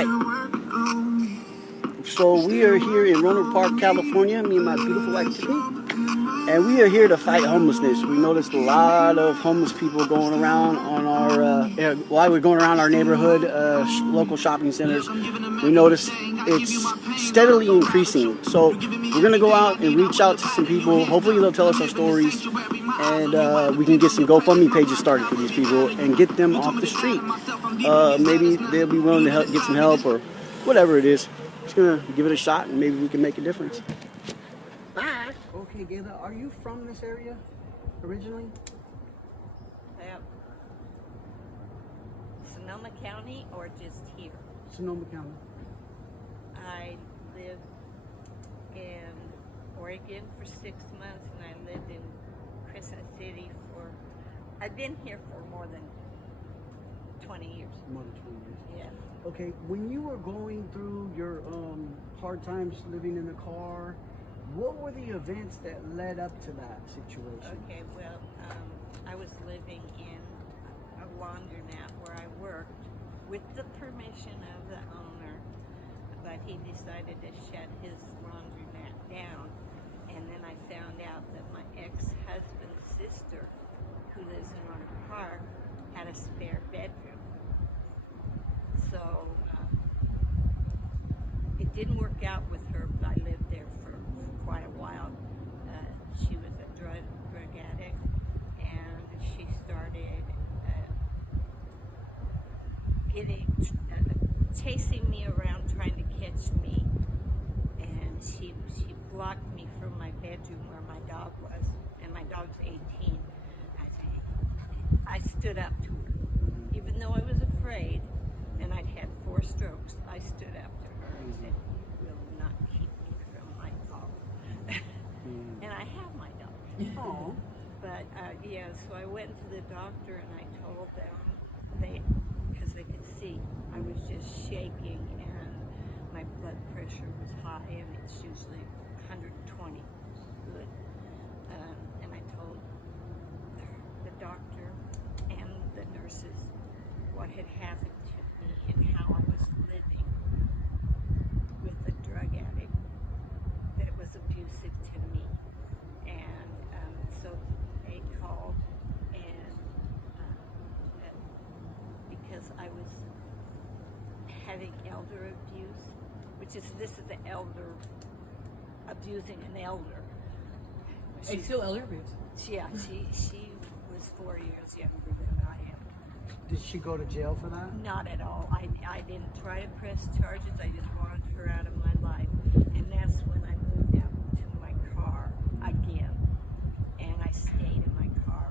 Hi. So we are here in Roanoke Park, California, me and my beautiful wife Tiffany, and we are here to fight homelessness. We noticed a lot of homeless people going around on our, while we're going around our neighborhood, local shopping centers. We noticed it's steadily increasing. So we're going to go out and reach out to some people. Hopefully they'll tell us our stories, and we can get some GoFundMe pages started for these people and get them off the street. Maybe they'll be willing to get some help or whatever it is. Just gonna give it a shot and maybe we can make a difference. Bye. Okay, Gayla, are you from this area originally? Yep. Sonoma County or just here? Sonoma County. I lived in Oregon for 6 months and I lived in Crescent City I've been here for more than 20 years. More than 20 years. Yeah. Okay, when you were going through your hard times living in the car, what were the events that led up to that situation? Okay, well, I was living in a laundromat where I worked with the permission of the owner, but he decided to shut his laundromat down. And then I found out that my ex-husband's sister, who lives in Roanoke Park, had a spare bedroom. So it didn't work out with her, but I lived there for quite a while. She was a drug addict, and she started chasing me around, trying to catch me, and she blocked me from my bedroom where my dog was, and my dog's 18. I stood up to her, even though I was afraid, and I'd had 4 strokes. I stood up to her and said, "You will not keep me from my dog." And I have my dog. Oh. But yeah, so I went to the doctor and I told them, because they could see I was just shaking and my blood pressure was high, and it's usually 120. Good. And I told the doctor and the nurses what had happened to me and how I was living with a drug addict that was abusive to me. And so they called, and because I was having elder abuse, this is the elder abusing an elder. It's still elder abuse. Yeah, she was 4 years younger than I am. Did she go to jail for that? Not at all. I didn't try to press charges. I just wanted her out of my life. And that's when I moved out to my car again. And I stayed in my car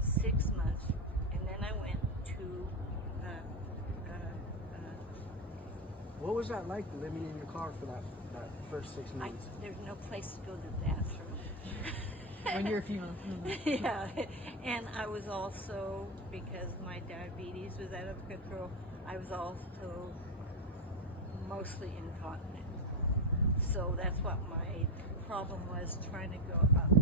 for 6 months. And then I went to... What was that like, living in your car for that first 6 months? There's no place to go to the bathroom. When you're a female. Yeah, and I was also, because my diabetes was out of control, I was also mostly incontinent. So that's what my problem was, trying to go about,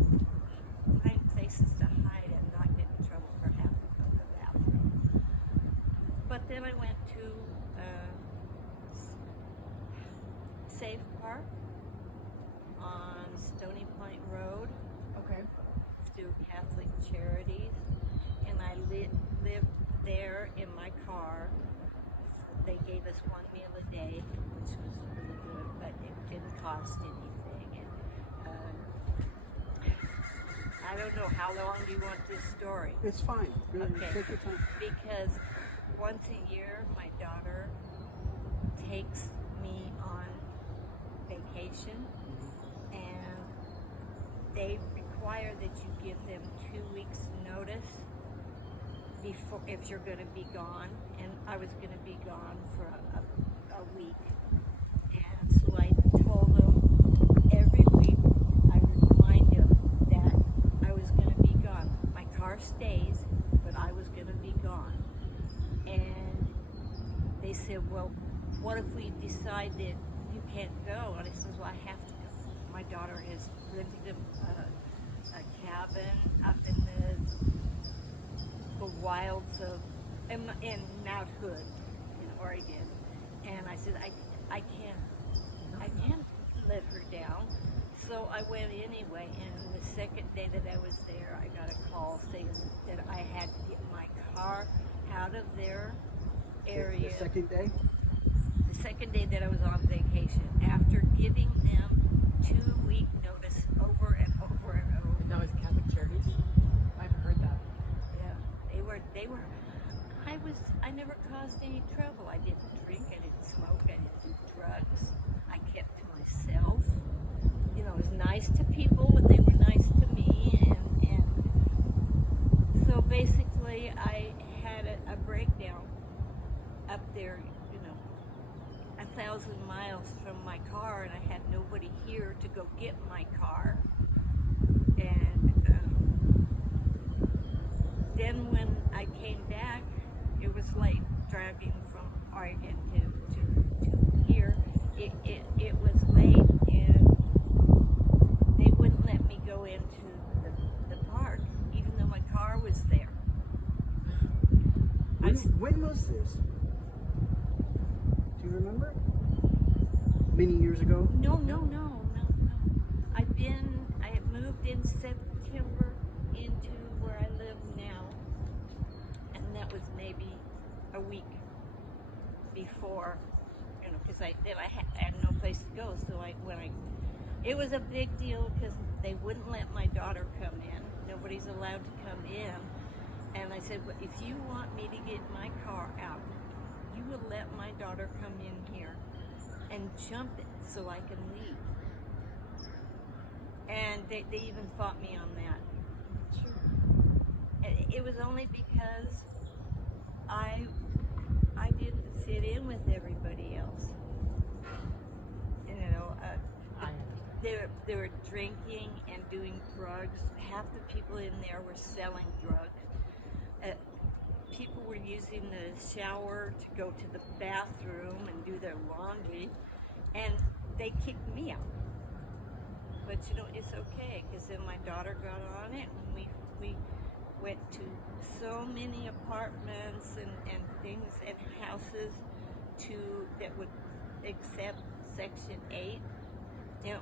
find places to hide and not get in trouble for having to go to the bathroom. But then I went to Safe Park on Stony Point Road. Okay. Through Catholic Charities, and I lived there in my car. They gave us 1 meal a day, which was really good, but it didn't cost anything. And I don't know, how long do you want this story? It's fine. Okay. Take your time. Because once a year, my daughter takes me on vacation, and they require that you give them 2 weeks notice before, if you're going to be gone. And I was going to be gone for a week, and so I told them every week, I remind them that I was going to be gone. My car stays, but I was going to be gone. And they said, "Well, what if we decide that you can't go?" And I said, "Well, I have to go. My daughter has rented a cabin up in the wilds of in Mount Hood in Oregon, and I said, I can't let her down. So I went anyway, and the second day that I was there, I got a call saying that I had to get my car out of their area. The second day? The second day that I was on vacation, after giving them 2-week notice over and over and over. And that was Catholic Charities? I haven't heard that. Yeah, they were, I never caused any trouble. I didn't drink, I didn't smoke, I didn't do drugs. I kept to myself. You know, I was nice to people when they were nice to me, and so basically I had a breakdown up there, 1,000 miles from my car, and I had nobody here to go get my car. And then when I came back, it was late driving from Oregon to here. It was late, and they wouldn't let me go into the park, even though my car was there. When was this? Do you remember? Many years ago? No. I had moved in September into where I live now, and that was maybe a week before, because I had no place to go. So it was a big deal because they wouldn't let my daughter come in. Nobody's allowed to come in, and I said, well, if you want me to get my car out, you will let my daughter come in here and jump it so I can leave. And they even fought me on that. Sure. It was only because I didn't fit in with everybody else. They were drinking and doing drugs. Half the people in there were selling drugs. People were using the shower to go to the bathroom and do their laundry, and they kicked me out. But it's okay, because then my daughter got on it, and we went to so many apartments and things and houses that would accept Section 8,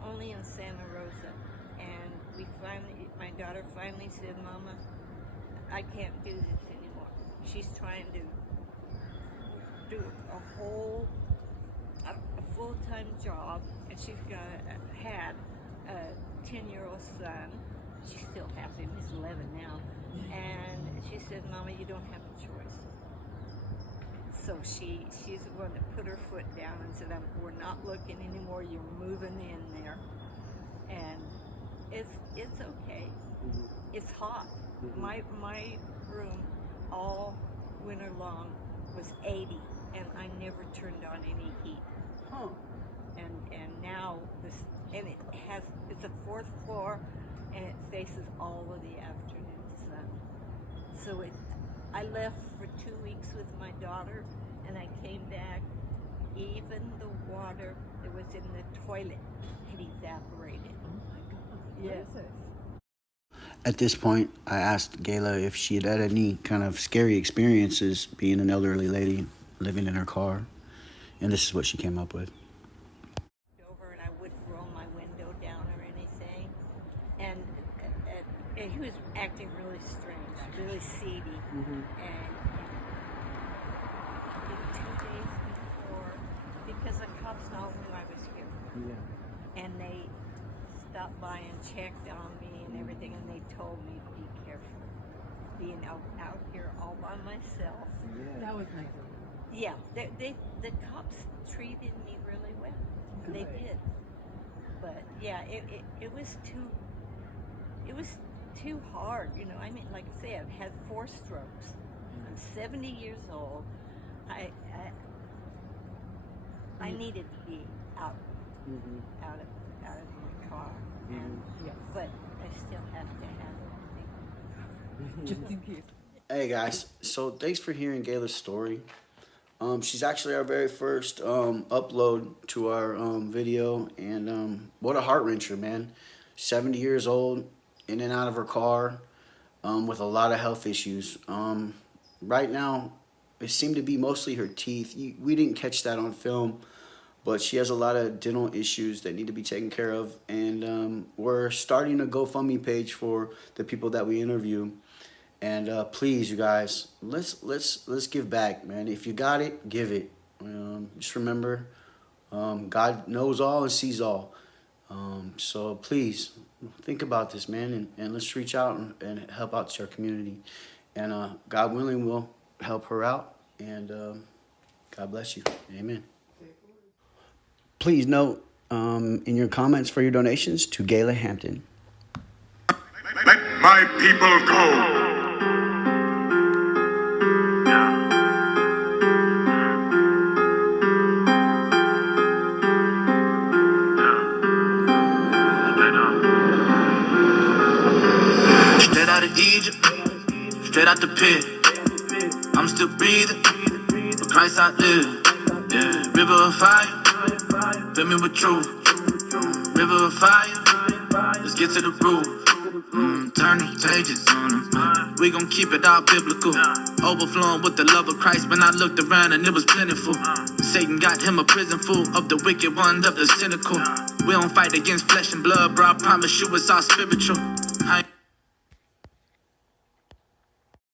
only in Santa Rosa. And my daughter finally said, Mama, I can't do this anymore. She's trying to do a full-time job, and she's had a 10-year-old son. She still has him. He's 11 now. And she said, Mama, you don't have a choice. So she's the one that put her foot down and said, we're not looking anymore. You're moving in there. And it's okay. Mm-hmm. It's hot. Mm-hmm. My room all winter long was 80, and I never turned on any heat. Huh. And now it's a 4th floor, and it faces all of the afternoon sun. So I left for 2 weeks with my daughter, and I came back. Even the water that was in the toilet had evaporated. Oh my God. Yes. What is this? At this point, I asked Gayla if she had had any kind of scary experiences being an elderly lady living in her car, and this is what she came up with. Over, and I wouldn't roll my window down or anything, and he was acting really strange, really seedy. Mm-hmm. And 2 days before, because the cops all knew I was here, Yeah. and they stopped by and checked on me and everything, and they told me to be careful being out here all by myself. Yeah. That was nice of you. Yeah, the cops treated me really well. They Good. did. But yeah, it was too hard. Like I say, I've had 4 strokes. I'm 70 years old. I needed to be out Mm-hmm. of my car. And, Yes. but I still have to have everything. Just in case. Hey guys, so thanks for hearing Gayla's story. She's actually our very first upload to our video, and what a heart wrencher, man. 70 years old, in and out of her car, with a lot of health issues. Right now, it seemed to be mostly her teeth. We didn't catch that on film, but she has a lot of dental issues that need to be taken care of. And we're starting a GoFundMe page for the people that we interview. And please, you guys, let's give back, man. If you got it, give it. Just remember, God knows all and sees all. So please think about this, man, and let's reach out and help out to our community. And God willing, we'll help her out. And God bless you. Amen. Please note in your comments for your donations to Gayla Hampton. Let my people go. Straight out of Egypt, straight out the pit. I'm still breathing, for Christ I live. Yeah, river of fire, fill me with truth. River of fire, let's get to the root. Turn the pages on them. We gon' keep it all biblical. Overflowing with the love of Christ. When I looked around and it was plentiful. Satan got him a prison full of the wicked one, of the cynical. We don't fight against flesh and blood, bro. I promise you it's all spiritual.